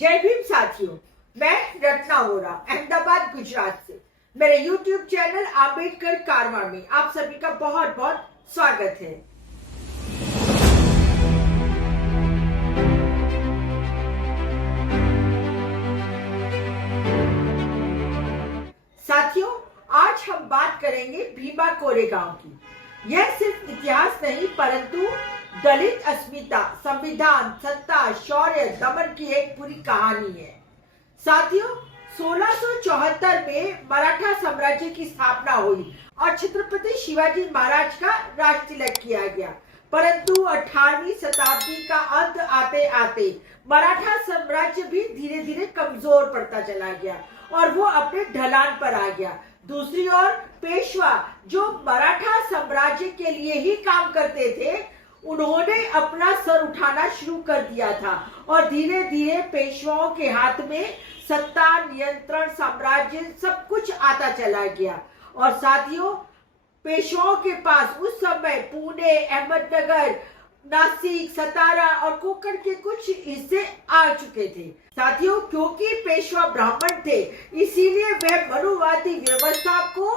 जय भीम साथियों, मैं रत्ना वोरा अहमदाबाद गुजरात से मेरे YouTube चैनल आंबेडकर कारवां में आप सभी का बहुत बहुत स्वागत है। साथियों, आज हम बात करेंगे भीमा कोरेगांव की। यह सिर्फ इतिहास नहीं परंतु दलित अस्मिता, संविधान, सत्ता, शौर्य, दमन की एक पूरी कहानी है। साथियों, 1674 में मराठा साम्राज्य की स्थापना हुई और छत्रपति शिवाजी महाराज का राज तिलक किया गया। परंतु 18वीं शताब्दी का अंत आते आते मराठा साम्राज्य भी धीरे धीरे कमजोर पड़ता चला गया और वो अपने ढलान पर आ गया। दूसरी ओर पेशवा, जो मराठा साम्राज्य के लिए ही काम करते थे, उन्होंने अपना सर उठाना शुरू कर दिया था और धीरे धीरे पेशवाओं के हाथ में सत्ता, नियंत्रण, साम्राज्य सब कुछ आता चला गया। और साथियों, पेशवाओं के पास उस समय पुणे, अहमदनगर, नासिक, सतारा और कोंकण के कुछ हिस्से आ चुके थे। साथियों, क्योंकि पेशवा ब्राह्मण थे, इसीलिए वह मनुवादी व्यवस्था को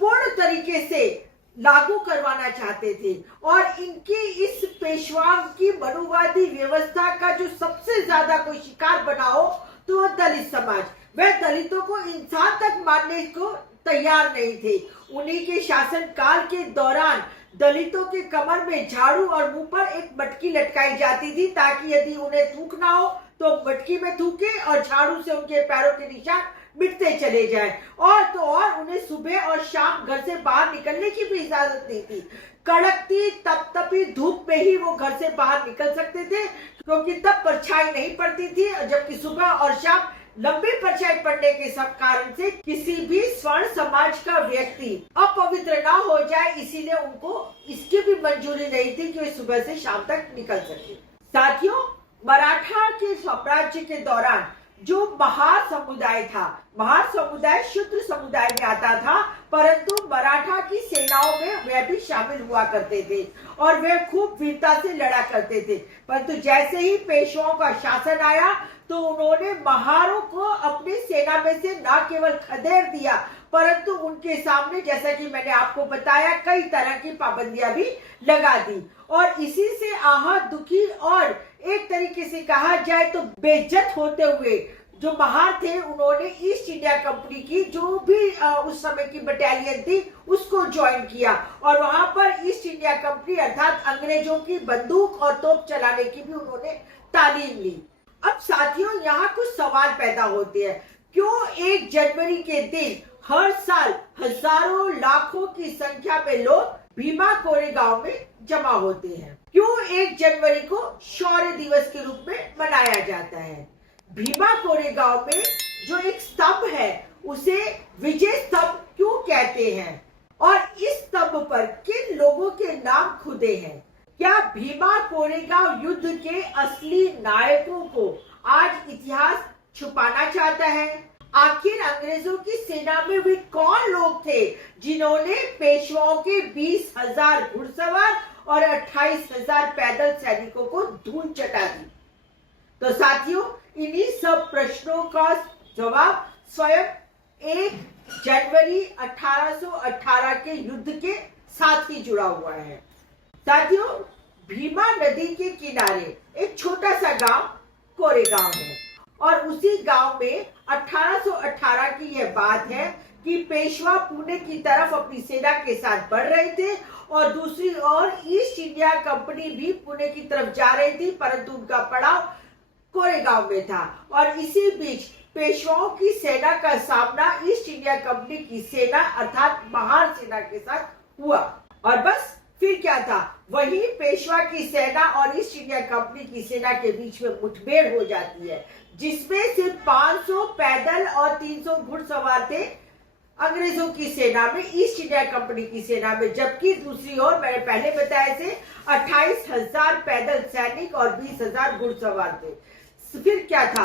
पूर्ण तरीके से लागू करवाना चाहते थे और इनकी इस पेशवा की मनुवादी व्यवस्था का जो सबसे ज्यादा कोई शिकार बना हो तो वह दलित समाज। वह दलितों को इंसान तक मानने को तैयार नहीं थे। उन्हीं के शासन काल के दौरान दलितों के कमर में झाड़ू और मुंह पर एक मटकी लटकाई जाती थी ताकि यदि उन्हें थूकना हो तो मटकी में थूके और झाड़ू से उनके पैरों के निशान मिटते चले जाएं। और तो और उन्हें सुबह और शाम घर से बाहर निकलने की भी इजाजत नहीं थी। कड़कती तपतपी धूप में ही वो घर से बाहर निकल सकते थे क्योंकि तब परछाई नहीं पड़ती थी, जबकि सुबह और शाम लंबी परछाई पड़ने के सब कारण से किसी भी स्वर्ण समाज का व्यक्ति अपवित्र ना हो जाए, इसीलिए उनको इसकी भी मंजूरी नहीं थी कि वे सुबह से शाम तक निकल सके। साथियों, मराठा के साम्राज्य के दौरान जो महार समुदाय था, महार समुदाय शूद्र समुदाय में आता था, परंतु मराठा की सेनाओं में वह भी शामिल हुआ करते थे और वे खूब वीरता से लड़ा करते थे। परंतु जैसे ही पेशवाओं का शासन आया तो उन्होंने महारों को अपनी सेना में से न केवल खदेड़ दिया परंतु उनके सामने, जैसा कि मैंने आपको बताया, कई तरह की पाबंदियां भी लगा दी और इसी से आहत, दुखी और एक तरीके से कहा जाए तो बेइज्जत होते हुए जो महार थे, उन्होंने ईस्ट इंडिया कंपनी की जो भी उस समय की बटालियन थी उसको ज्वाइन किया और वहां पर ईस्ट इंडिया कंपनी अर्थात अंग्रेजों की बंदूक और तोप चलाने की भी उन्होंने तालीम ली। अब साथियों, यहाँ कुछ सवाल पैदा होते हैं। क्यों 1 जनवरी के दिन हर साल हजारों लाखों की संख्या में लोग भीमा कोरेगांव में जमा होते हैं? क्यों 1 जनवरी को शौर्य दिवस के रूप में मनाया जाता है? भीमा कोरेगांव में जो एक स्तंभ है उसे विजय स्तंभ क्यों कहते हैं और इस स्तंभ पर किन लोगों के नाम खुदे हैं? क्या भीमा कोरेगांव युद्ध के असली नायकों को आज इतिहास छुपाना चाहता है? आखिर अंग्रेजों की सेना में वे कौन लोग थे जिन्होंने पेशवाओं के 20,000 घुड़सवार और 28,000 पैदल सैनिकों को धूल चटा दी? तो साथियों, इन्हीं सब प्रश्नों का जवाब स्वयं 1 जनवरी 1818 के युद्ध के साथ ही जुड़ा हुआ है। साथियों, भीमा नदी के किनारे एक छोटा सा गांव कोरेगांव है और उसी गांव में 1818 की यह बात है कि पेशवा पुणे की तरफ अपनी सेना के साथ बढ़ रहे थे और दूसरी ओर ईस्ट इंडिया कंपनी भी पुणे की तरफ जा रही थी, परंतु उनका पड़ाव कोरेगांव में था और इसी बीच पेशवाओं की सेना का सामना ईस्ट इंडिया कंपनी की सेना अर्थात महार सेना के साथ हुआ। और बस फिर क्या था, वही पेशवा की सेना और ईस्ट इंडिया कंपनी की सेना के बीच में मुठभेड़ हो जाती है, जिसमें सिर्फ 500 पैदल और 300 घुड़सवार थे अंग्रेजों की सेना में, ईस्ट इंडिया कंपनी की सेना में, जबकि दूसरी ओर मैंने पहले बताया थे 28,000 पैदल सैनिक और 20,000 घुड़सवार थे। फिर क्या था,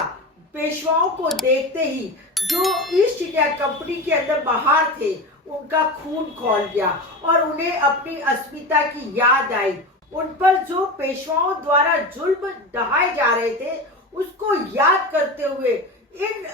पेशवाओं को देखते ही जो ईस्ट इंडिया कंपनी के अंदर महार थे उनका खून खौल गया और उन्हें अपनी अस्मिता की याद आई। उन पर जो पेशवाओं द्वारा जुल्म ढहाए जा रहे थे उसको याद करते हुए इन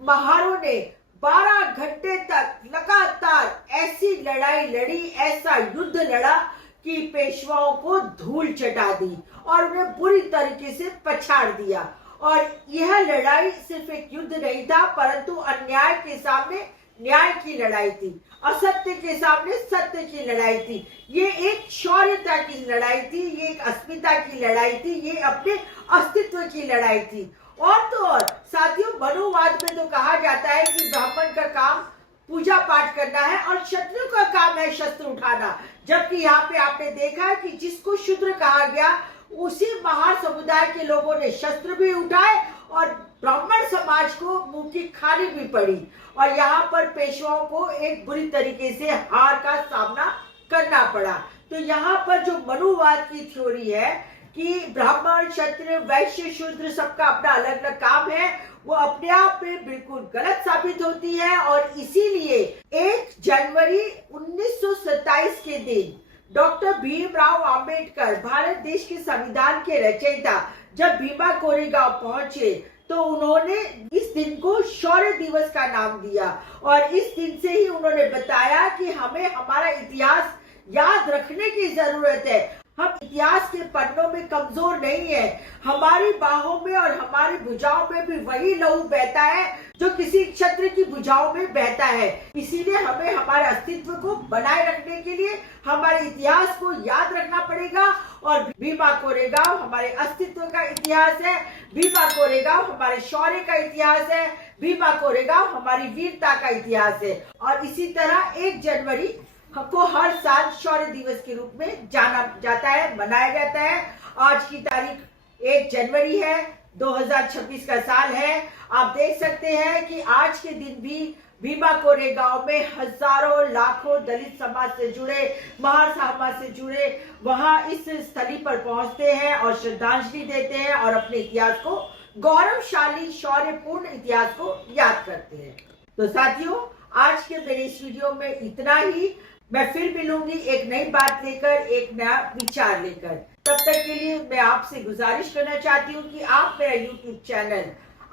महारों ने 12 घंटे तक लगातार ऐसी लड़ाई लड़ी, ऐसा युद्ध लड़ा कि पेशवाओं को धूल चटा दी और उन्हें बुरी तरीके से पछाड़ दिया। और यह लड़ाई सिर्फ एक युद्ध नहीं था, परंतु अन्याय के सामने न्याय की लड़ाई थी, असत्य के सामने सत्य की लड़ाई थी। ये एक शौर्यता की लड़ाई थी, ये एक अस्मिता की लड़ाई थी, ये अपने अस्तित्व की लड़ाई थी। और तो और साथियों, मनुवाद में तो कहा जाता है कि ब्राह्मण का काम पूजा पाठ करना है और क्षत्रिय का काम है शस्त्र उठाना, जबकि यहाँ पे आपने देखा है कि जिसको शूद्र कहा गया उसी महार समुदाय के लोगों ने शस्त्र भी उठाए और ब्राह्मण समाज को मुंह की खानी भी पड़ी और यहाँ पर पेशवाओं को एक बुरी तरीके से हार का सामना करना पड़ा। तो यहाँ पर जो मनुवाद की थ्योरी है कि ब्राह्मण क्षत्रिय वैश्य शूद्र सबका अपना अलग अलग काम है, वो अपने आप में बिल्कुल गलत साबित होती है। और इसीलिए 1 जनवरी 1927 के दिन डॉक्टर भीमराव अंबेडकर, भारत देश के संविधान के रचयिता, जब भीमा कोरेगांव पहुंचे तो उन्होंने इस दिन को शौर्य दिवस का नाम दिया और इस दिन से ही उन्होंने बताया कि हमें हमारा इतिहास याद रखने की जरूरत है। हम इतिहास के पन्नों में कमजोर नहीं है, हमारी बाहों में और हमारी भुजाओं में भी वही लहू बहता है जो किसी क्षत्रिय की भुजाओं में बहता है। इसीलिए हमें हमारे अस्तित्व को बनाए रखने के लिए हमारे इतिहास को याद रखना पड़ेगा। और भीमा कोरेगांव हमारे अस्तित्व का इतिहास है, भीमा कोरेगांव हमारे शौर्य का इतिहास है, भीमा कोरेगांव हमारी वीरता का इतिहास है। और इसी तरह 1 जनवरी को हर साल शौर्य दिवस के रूप में जाना जाता है, मनाया जाता है। आज की तारीख 1 जनवरी है, 2026 का साल है। आप देख सकते हैं कि आज के दिन भी भीमा कोरेगांव में हजारों लाखों दलित समाज से जुड़े, महार समाज से जुड़े वहां इस स्थली पर पहुंचते हैं और श्रद्धांजलि देते हैं और अपने इतिहास को, गौरवशाली शौर्यपूर्ण इतिहास को याद करते हैं। तो साथियों, आज के मेरे इस वीडियो में इतना ही। मैं फिर मिलूंगी एक नई बात लेकर, एक नया विचार लेकर। तब तक के लिए मैं आपसे गुजारिश करना चाहती हूँ कि आप मेरा YouTube चैनल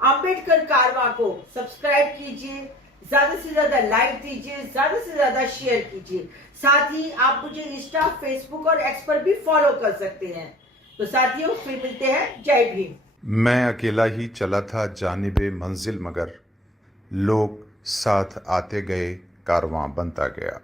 अंबेडकर कारवां को सब्सक्राइब कीजिए, ज्यादा से ज्यादा लाइक दीजिए, ज्यादा से ज्यादा शेयर कीजिए। साथ ही आप मुझे इंस्टा, फेसबुक और एक्स पर भी फॉलो कर सकते हैं। तो साथियों, फिर मिलते हैं। जय भीम। मैं अकेला ही चला था जानिबे मंजिल, मगर लोग साथ आते गए, कारवां बनता गया।